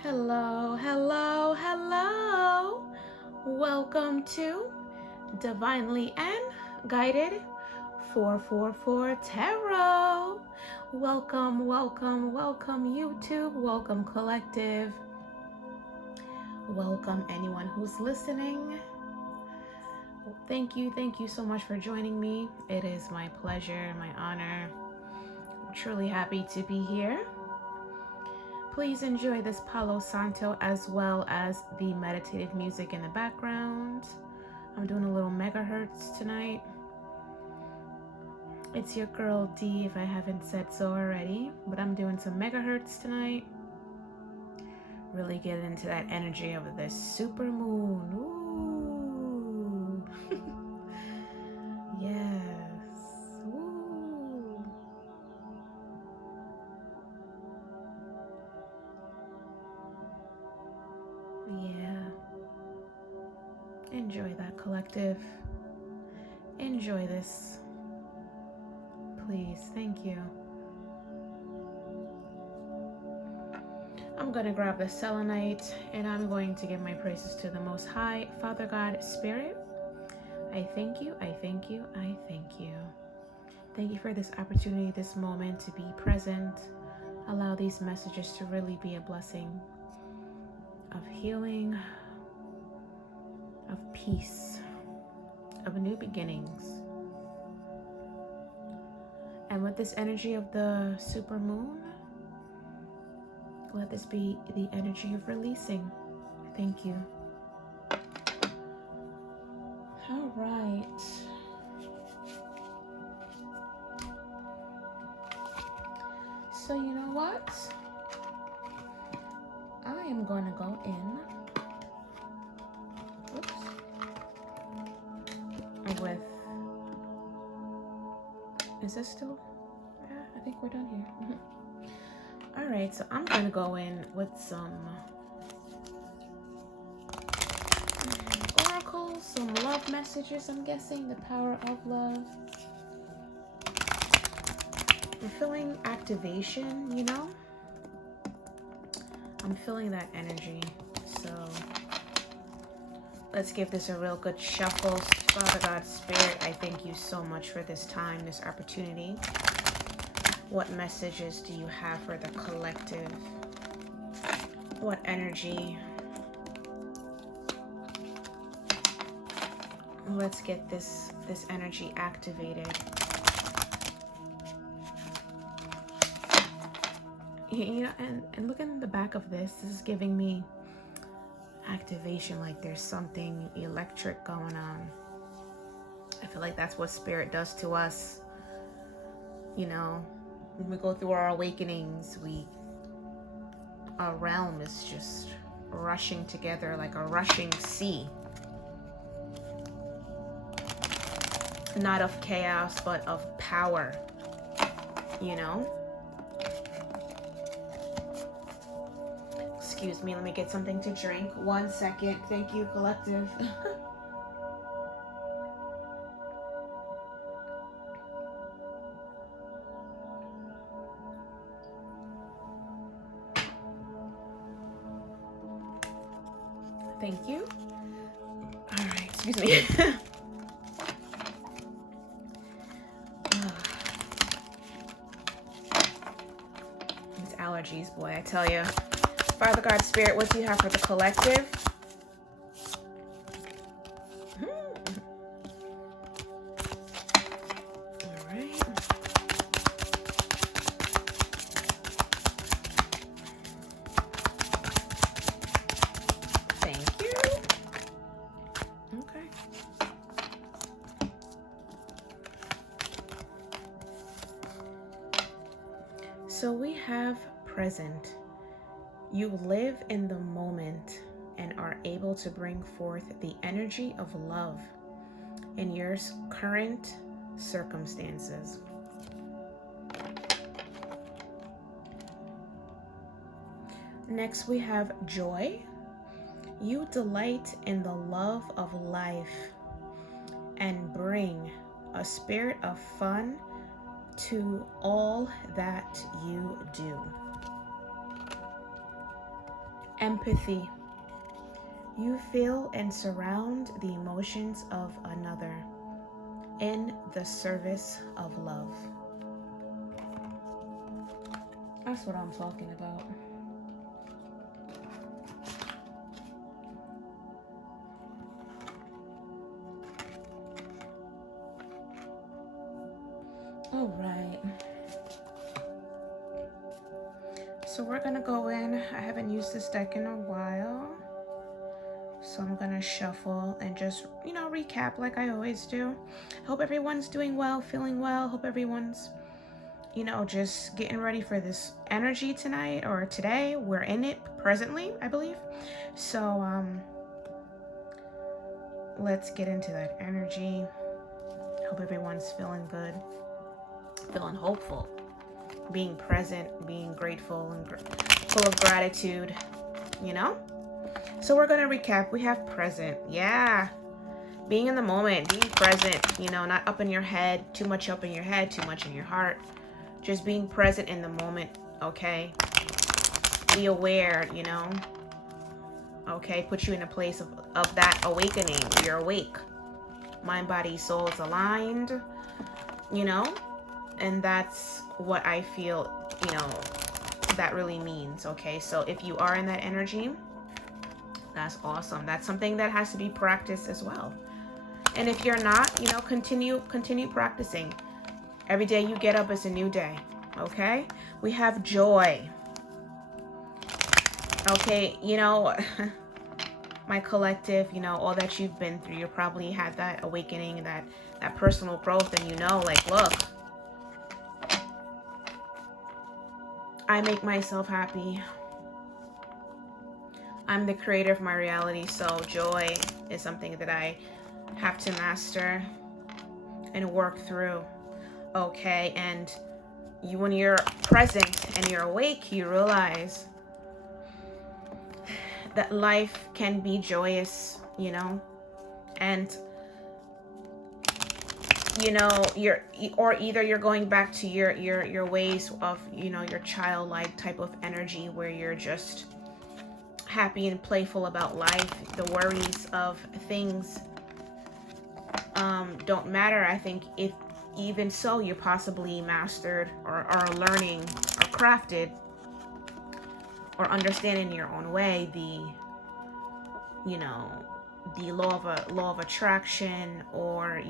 Hello, hello, hello. Welcome to Divinely and Guided 444 Tarot. Welcome, welcome, welcome YouTube. Welcome collective. Welcome anyone who's listening. Thank you so much for joining me. It is my pleasure, my honor. I'm truly happy to be here. Please enjoy this Palo Santo as well as the meditative music in the background. I'm doing a little megahertz tonight. It's your girl D if I haven't said so already, but I'm doing some megahertz tonight. Really get into that energy of this super moon. Ooh. Yes. Ooh. Yeah. Enjoy that, collective. Enjoy this. Please. Thank you. I'm going to grab the selenite and I'm going to give my praises to the Most High, Father God, Spirit. I thank you, I thank you, I thank you. Thank you for this opportunity, this moment to be present. Allow these messages to really be a blessing of healing, of peace, of new beginnings. And with this energy of the super moon, let this be the energy of releasing. Thank you. All right. So you know what? I am going to go in with, is this still? Yeah, I think we're done here. All right, so I'm going to go in with some oracles, some love messages, I'm guessing, the power of love. I'm feeling activation, you know? I'm feeling that energy. So let's give this a real good shuffle. Father God, Spirit, I thank you so much for this time, this opportunity. What messages do you have for the collective? What energy? Let's get this energy activated. You know, and look in the back of this. This is giving me activation, like there's something electric going on. I feel like that's what Spirit does to us. You know, when we go through our awakenings, our realm is just rushing together like a rushing sea. Not of chaos, but of power, you know? Excuse me, let me get something to drink. 1 second. Thank you, collective. Thank you. All right, excuse me. These allergies, boy, I tell you. Father God, Spirit, what do you have for the collective? All right. Thank you. Okay. So we have present. You live in the moment and are able to bring forth the energy of love in your current circumstances. Next, we have joy. You delight in the love of life and bring a spirit of fun to all that you do. Empathy. You feel and surround the emotions of another in the service of love. That's what I'm talking about. All right. So we're gonna go in. I haven't used this deck in a while. So I'm gonna shuffle and just, recap like I always do. Hope everyone's doing well, feeling well. Hope everyone's, just getting ready for this energy tonight or today. We're in it presently, I believe. So let's get into that energy. Hope everyone's feeling good, feeling hopeful, being present, being grateful and full of gratitude, So we're going to recap. We have present. Yeah. Being in the moment, being present, not up in your head, too much up in your head, too much in your heart. Just being present in the moment, okay? Be aware, okay? Put you in a place of that awakening. You're awake. Mind, body, soul is aligned, and that's what I feel, that really means, okay? So if you are in that energy, that's awesome. That's something that has to be practiced as well. And if you're not, continue practicing. Every day you get up is a new day, okay? We have joy. Okay, my collective, all that you've been through, you probably had that awakening, that personal growth, and look, I make myself happy. I'm the creator of my reality, so joy is something that I have to master and work through, okay? And when you're present and you're awake, you realize that life can be joyous, and either you're going back to your ways of, your childlike type of energy where you're just happy and playful about life. The worries of things don't matter. I think if even so, you possibly mastered or are learning or crafted or understand in your own way the law of attraction, or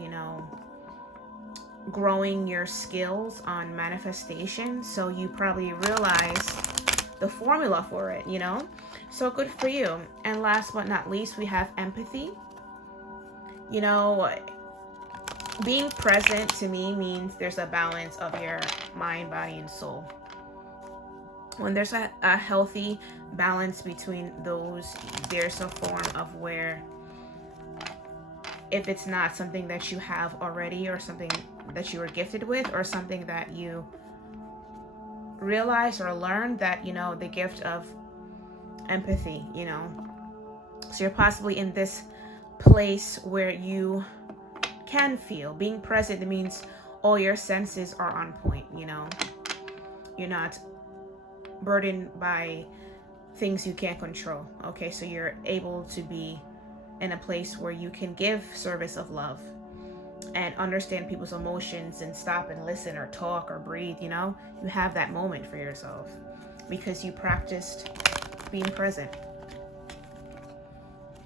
growing your skills on manifestation. So you probably realize the formula for it, so good for you. And last but not least, we have empathy. Being present to me means there's a balance of your mind, body, and soul. When there's a healthy balance between those, there's a form of where, if it's not something that you have already or something that you were gifted with or something that you realize or learn, that, the gift of empathy, so you're possibly in this place where you can feel. Being present means all your senses are on point, you're not burdened by things you can't control, okay? So you're able to be in a place where you can give service of love and understand people's emotions and stop and listen or talk or breathe, you have that moment for yourself because you practiced being present.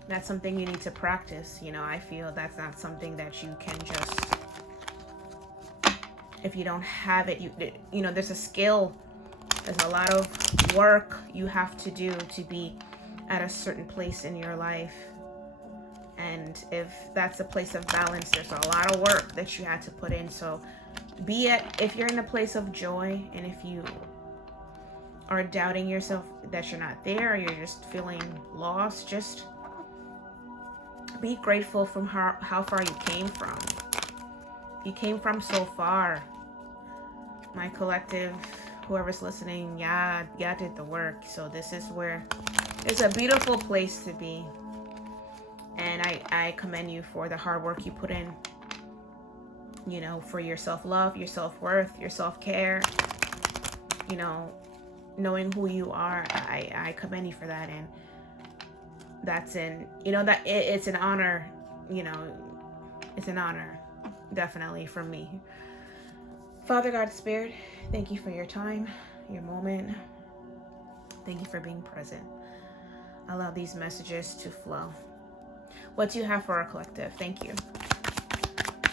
That's something you need to practice. I feel that's not something that you can just, if you don't have it, there's a skill, there's a lot of work you have to do to be at a certain place in your life. And if that's a place of balance, there's a lot of work that you had to put in. So if you're in a place of joy, and if you are doubting yourself that you're not there, or you're just feeling lost, just be grateful from how far you came from. You came from so far. My collective, whoever's listening, yeah did the work. So this is where it's a beautiful place to be. And I commend you for the hard work you put in, for your self-love, your self-worth, your self-care, knowing who you are, I commend you for that. And that's it's an honor, it's an honor, definitely, for me. Father God, Spirit, thank you for your time, your moment. Thank you for being present. Allow these messages to flow. What do you have for our collective? Thank you.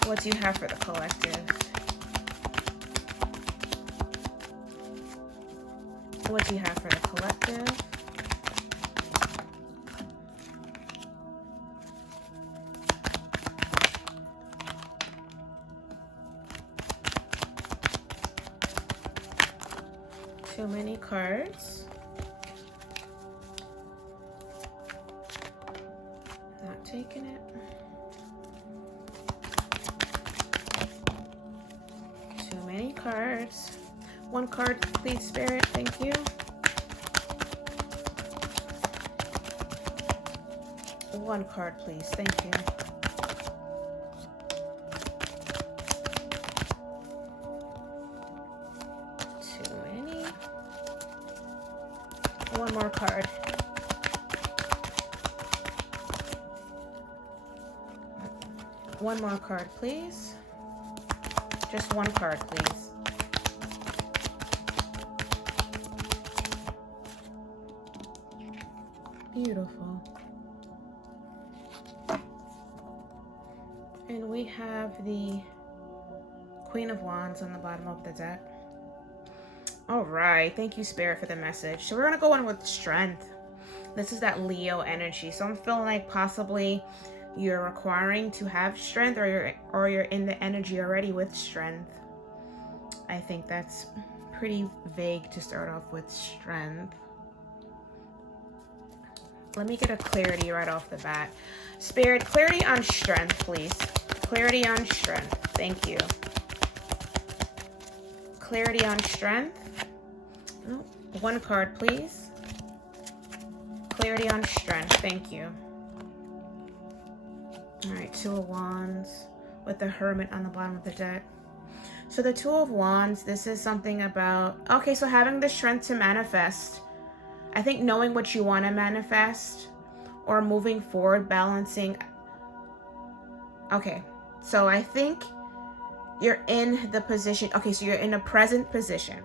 What do you have for the collective? What do you have for the collective? Too many cards. Not taking it. Too many cards. One card, please, Spirit. Thank you. One card, please. Thank you. Too many. One more card. One more card, please. Just one card, please. Beautiful. And we have the Queen of Wands on the bottom of the deck. All right. Thank you, Spirit, for the message. So we're going to go in with strength. This is that Leo energy. So I'm feeling like possibly you're requiring to have strength, or you're in the energy already with strength. I think that's pretty vague to start off with strength. Let me get a clarity right off the bat. Spirit, clarity on strength, please. Clarity on strength. Thank you. Clarity on strength. Oh, one card, please. Clarity on strength. Thank you. All right, Two of Wands with the Hermit on the bottom of the deck. So the Two of Wands, this is something about, okay, so having the strength to manifest. I think knowing what you want to manifest or moving forward, balancing. Okay, so I think you're in the position. Okay, so you're in a present position.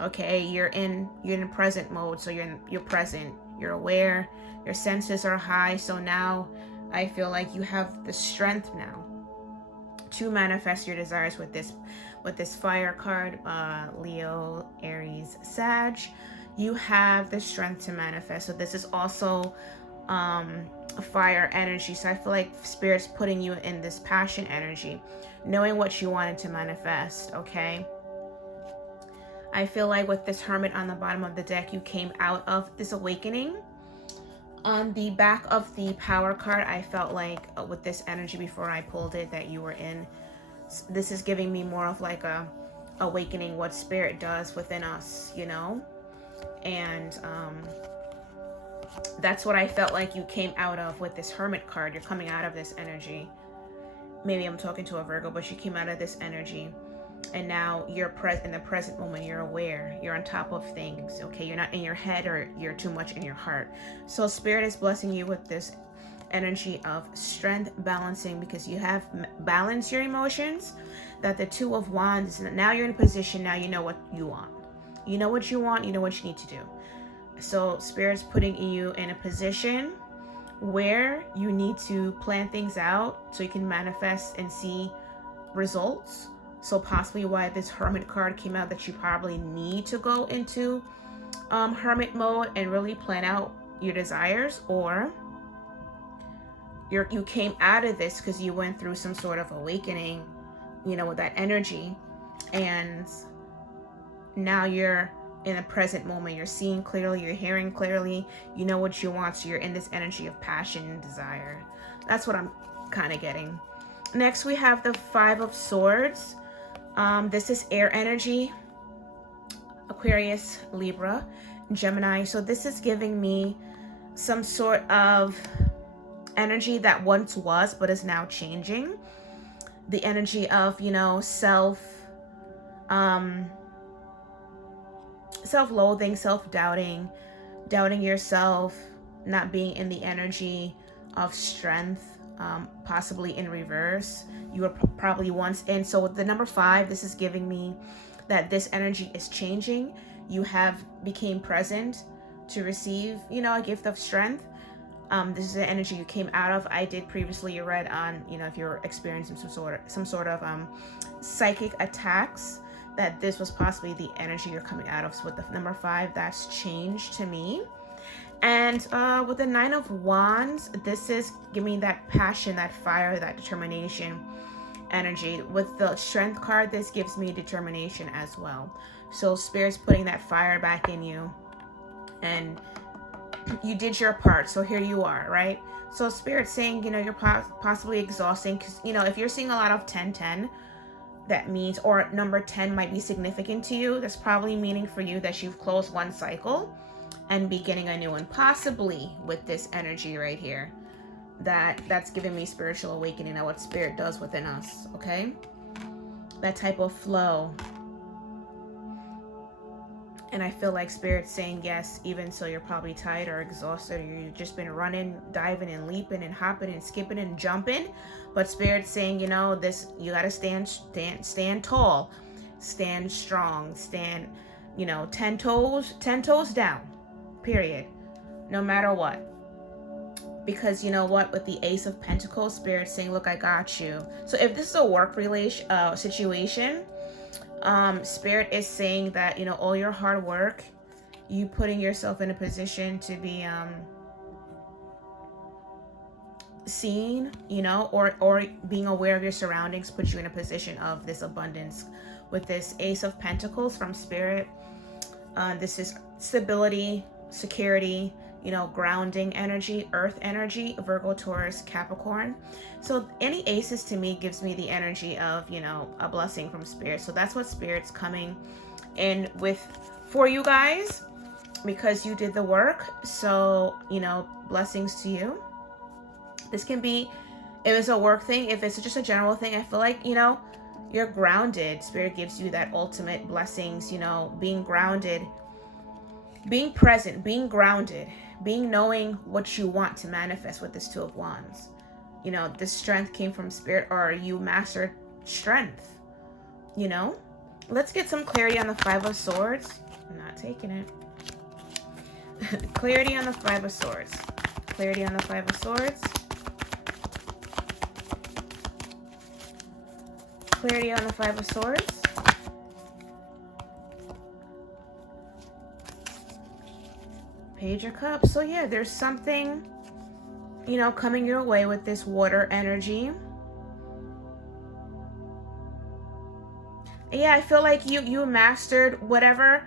Okay, you're in present mode. So you're present. You're aware. Your senses are high. So now I feel like you have the strength now to manifest your desires with this fire card, Leo, Aries, Sag. You have the strength to manifest. So this is also a fire energy. So I feel like Spirit's putting you in this passion energy, knowing what you wanted to manifest. Okay, I feel like with this Hermit on the bottom of the deck, you came out of this awakening. On the back of the Power card, I felt like with this energy before I pulled it, that you were in. This is giving me more of like a awakening, what Spirit does within us, and that's what I felt like you came out of with this Hermit card. You're coming out of this energy. Maybe I'm talking to a Virgo, but you came out of this energy, and now you're in the present moment. You're aware. You're on top of things. Okay, you're not in your head, or you're too much in your heart. So Spirit is blessing you with this energy of strength, balancing, because you have balanced your emotions. That the Two of Wands, now you're in a position. Now you know what you want. You know what you want. You know what you need to do. So Spirit's putting you in a position where you need to plan things out so you can manifest and see results. So possibly why this Hermit card came out, that you probably need to go into Hermit mode and really plan out your desires, or you came out of this because you went through some sort of awakening, with that energy, and now you're in the present moment. You're seeing clearly, you're hearing clearly, you know what you want, so you're in this energy of passion and desire. That's what I'm kind of getting. Next, we have the Five of Swords. This is air energy, Aquarius, Libra, Gemini. So this is giving me some sort of energy that once was, but is now changing. The energy of, self, self-loathing, self-doubting, doubting yourself, not being in the energy of strength, possibly in reverse. You were probably once in. So with the number 5, this is giving me that this energy is changing. You have became present to receive, a gift of strength. This is the energy you came out of. I did previously read on, if you're experiencing some sort of psychic attacks, that this was possibly the energy you're coming out of. So with the number 5, that's changed to me. And with the 9 of Wands, this is giving me that passion, that fire, that determination energy. With the Strength card, this gives me determination as well. So Spirit's putting that fire back in you, and you did your part. So here you are, right? So Spirit's saying, you're possibly exhausting, because, if you're seeing a lot of 10-10, that means, or number 10 might be significant to you. That's probably meaning for you that you've closed one cycle and beginning a new one, possibly with this energy right here. That's giving me spiritual awakening, and what Spirit does within us, okay? That type of flow. And I feel like Spirit's saying, yes, even so you're probably tired or exhausted, or you've just been running, diving and leaping and hopping and skipping and jumping. But Spirit's saying, this, you got to stand tall, stand strong, stand, 10 toes down, period. No matter what. Because with the Ace of Pentacles, Spirit's saying, look, I got you. So if this is a work situation, Spirit is saying that, all your hard work, you putting yourself in a position to be seen, or being aware of your surroundings, puts you in a position of this abundance. With this Ace of Pentacles from Spirit, this is stability, security, grounding energy, earth energy, Virgo, Taurus, Capricorn. So any aces to me gives me the energy of, a blessing from Spirit. So that's what Spirit's coming in with for you guys, because you did the work. So, blessings to you. This can be, if it's a work thing, if it's just a general thing, I feel like, you're grounded. Spirit gives you that ultimate blessings, being grounded, being present, being grounded, being knowing what you want to manifest with this 2 of Wands. This strength came from Spirit, or you mastered strength, Let's get some clarity on the 5 of Swords. I'm not taking it. Clarity on the 5 of Swords. Clarity on the 5 of Swords. Clarity on the 5 of Swords. Page of Cups. So yeah, there's something, coming your way with this water energy. Yeah, I feel like you mastered whatever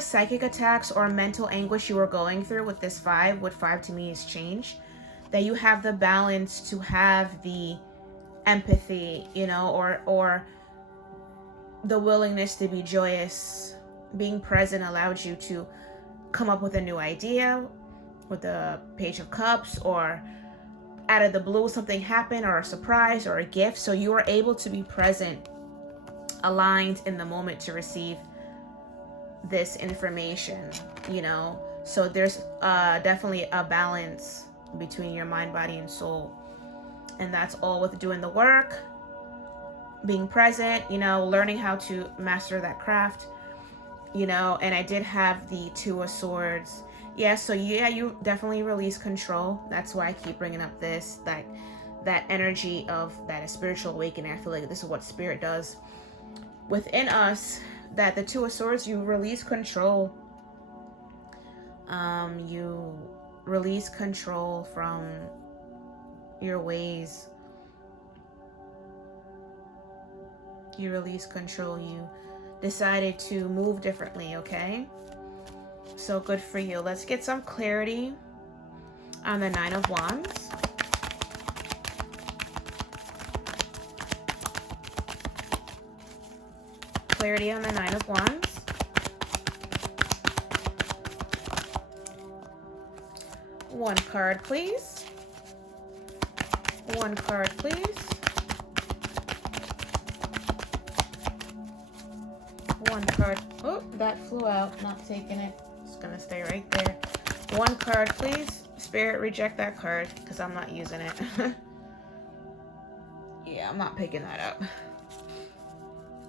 psychic attacks or mental anguish you were going through with this 5. With 5 to me is change. That you have the balance to have the empathy, or the willingness to be joyous. Being present allowed you to come up with a new idea with the Page of Cups, or out of the blue something happened, or a surprise or a gift. So you were able to be present, aligned in the moment to receive this information, So there's definitely a balance between your mind, body, and soul. And that's all with doing the work, being present, learning how to master that craft, and I did have the 2 of Swords. Yeah, so yeah, you definitely release control. That's why I keep bringing up this, that energy of that spiritual awakening. I feel like this is what Spirit does within us, that the 2 of Swords, you release control. You release control from your ways. You release control. You decided to move differently, okay? So good for you. Let's get some clarity on the 9 of Wands. Clarity on the 9 of Wands. One card, please. One card, please. One card. Oh, that flew out. Not taking it. It's gonna stay right there. One card, please. Spirit, reject that card because I'm not using it. Yeah, I'm not picking that up.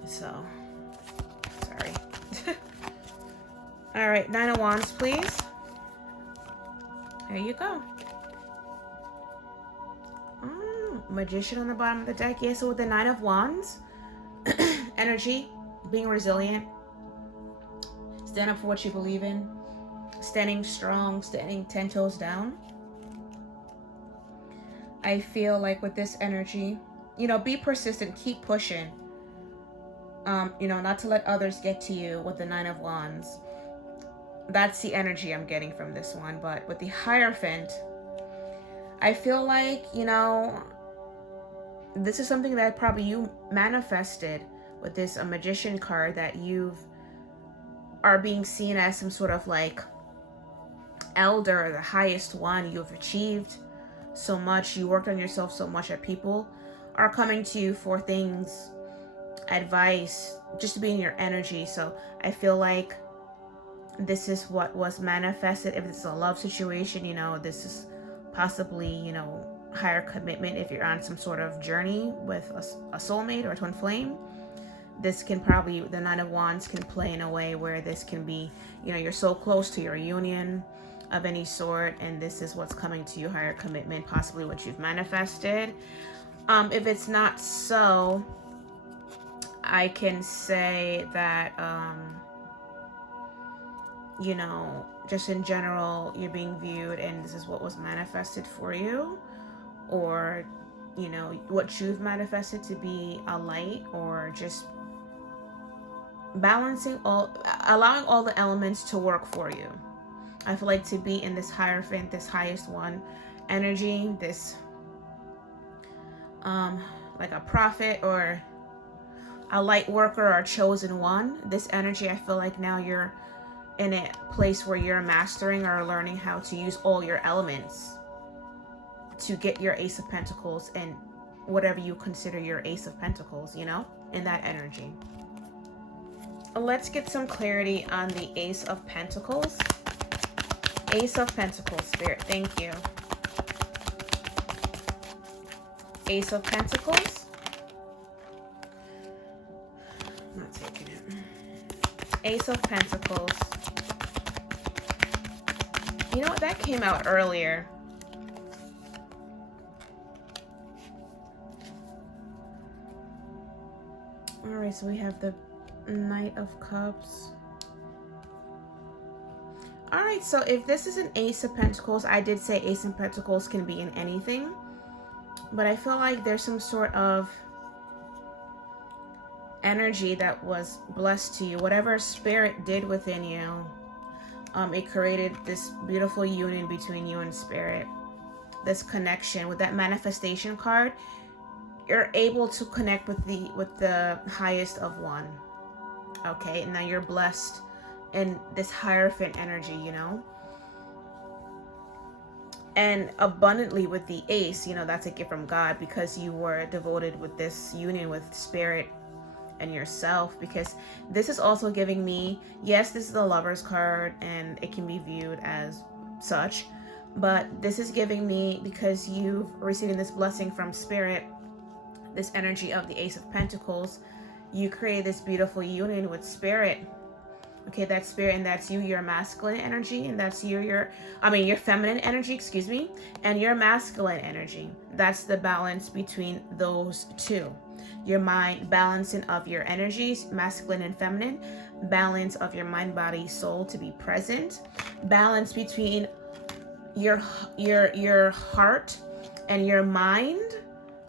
So, sorry. All right, Nine of Wands, please. There you go. Magician on the bottom of the deck. Yeah, so with the Nine of Wands, energy, being resilient, stand up for what you believe in, standing strong, standing 10 toes down. I feel like with this energy, you know, be persistent, keep pushing. You know, not to let others get to you with the Nine of Wands. That's the energy I'm getting from this one. But with the Hierophant, I feel like, you know, this is something that probably you manifested with this Magician card, that you are being seen as some sort of like elder, the highest one. You've achieved so much. You worked on yourself so much that people are coming to you for things, advice, just to be in your energy. So I feel like this is what was manifested. If it's a love situation, you know, this is possibly, you know, higher commitment. If you're on some sort of journey with a soulmate or a twin flame, this can probably, the Nine of Wands can play in a way where this can be, you know, you're so close to your union of any sort, and this is what's coming to you, higher commitment, possibly what you've manifested. If it's not so, I can say that, you know, just in general, you're being viewed and this is what was manifested for you, or, you know, what you've manifested to be a light, or just balancing all, allowing all the elements to work for you. I feel like to be in this Hierophant, this highest one energy, this like a prophet or a light worker or a chosen one, this energy, I feel like now you're in a place where you're mastering or learning how to use all your elements to get your Ace of Pentacles and whatever you consider your Ace of Pentacles, you know, in that energy. Let's get some clarity on the Ace of Pentacles. Ace of Pentacles, Spirit, thank you. Ace of Pentacles. I'm not taking it. Ace of Pentacles. You know what? That came out earlier. All right, so we have the Knight of Cups. All right, so if this is an Ace of Pentacles, I did say Ace of Pentacles can be in anything, but I feel like there's some sort of energy that was blessed to you. Whatever Spirit did within you, it created this beautiful union between you and Spirit. This connection with that manifestation card, you're able to connect with the highest of one. Okay, and now you're blessed in this Hierophant energy, you know, and abundantly with the Ace, you know, that's a gift from God, because you were devoted with this union with Spirit and yourself. Because this is also giving me, yes, this is the Lover's card and it can be viewed as such, but this is giving me, because you've receiving this blessing from Spirit, this energy of the Ace of Pentacles, you create this beautiful union with Spirit. Okay, that's Spirit, and that's you, your masculine energy, and that's your feminine energy, excuse me, and your masculine energy. That's the balance between those two. Your mind, balancing of your energies, masculine and feminine, balance of your mind, body, soul to be present, balance between your heart and your mind,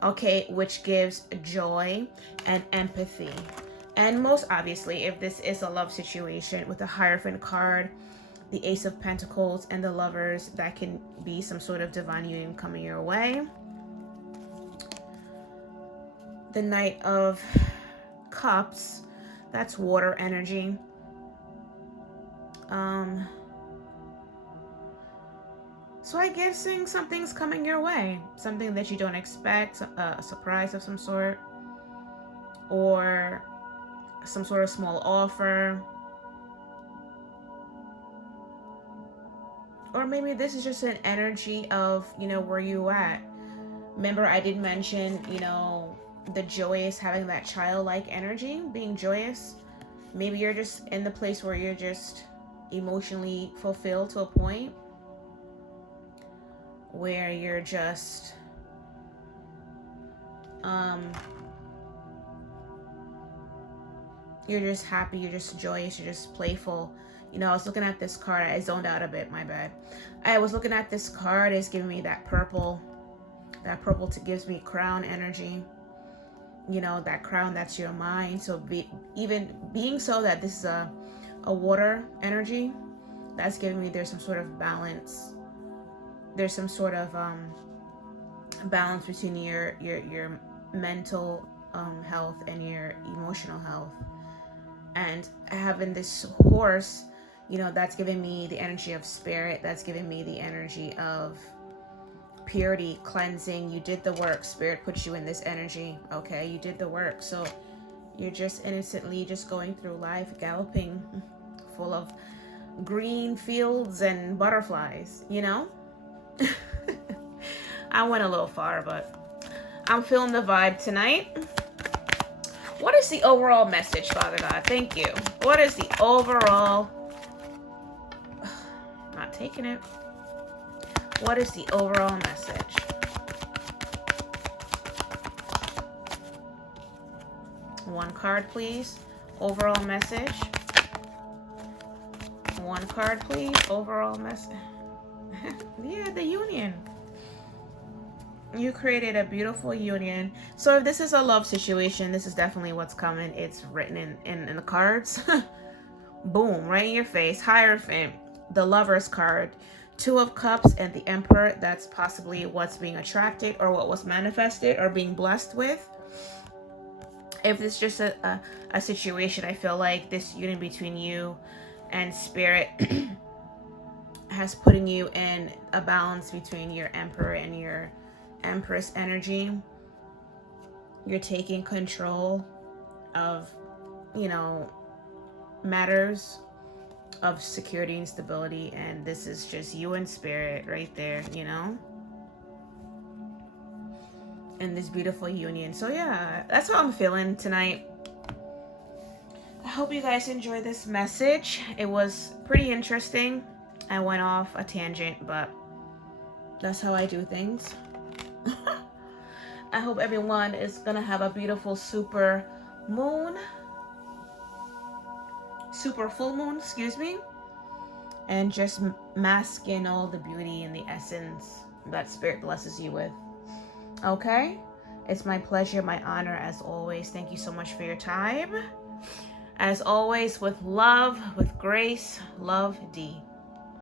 okay, which gives joy and empathy. And most obviously, if this is a love situation with the Hierophant card, the Ace of Pentacles, and the Lovers, that can be some sort of divine union coming your way. The Knight of Cups, that's water energy. So I guess something's coming your way, something that you don't expect, a surprise of some sort, or some sort of small offer, Or maybe this is just an energy of, where you at. Remember, I did mention, the joyous, having that childlike energy, being joyous. Maybe you're just in the place where you're just emotionally fulfilled to a point where you're just happy, you're just joyous, you're just playful. I was looking at this card. I zoned out a bit, my bad. I was looking at this card. It's giving me that purple. That purple gives me crown energy. That crown, that's your mind. So even being so that this is a water energy, that's giving me there's some sort of balance. There's some sort of balance between your mental health and your emotional health. And having this horse, that's giving me the energy of spirit. That's giving me the energy of purity, cleansing. You did the work. Spirit puts you in this energy. Okay, you did the work. So you're just innocently just going through life, galloping, full of green fields and butterflies, I went a little far, but I'm feeling the vibe tonight. What is the overall message, Father God? Thank you. What is the overall... Not taking it. What is the overall message? One card, please. Overall message. One card, please. Overall message. Yeah, the union. You created a beautiful union. So if this is a love situation, this is definitely what's coming. It's written in the cards. Boom, right in your face. Hierophant, the Lover's card, Two of Cups, and the Emperor. That's possibly what's being attracted or what was manifested or being blessed with. If it's just a situation, I feel like this union between you and Spirit has putting you in a balance between your Emperor and your Empress energy. You're taking control of, matters of security and stability, and this is just you and Spirit right there, and this beautiful union. So yeah, that's how I'm feeling tonight. I hope you guys enjoy this message. It was pretty interesting. I went off a tangent, but that's how I do things. I hope everyone is gonna have a beautiful super full moon, excuse me, and just mask in all the beauty and the essence that Spirit blesses you with. Okay? It's my pleasure, my honor, as always. Thank you so much for your time. As always, with love, with grace, love, D.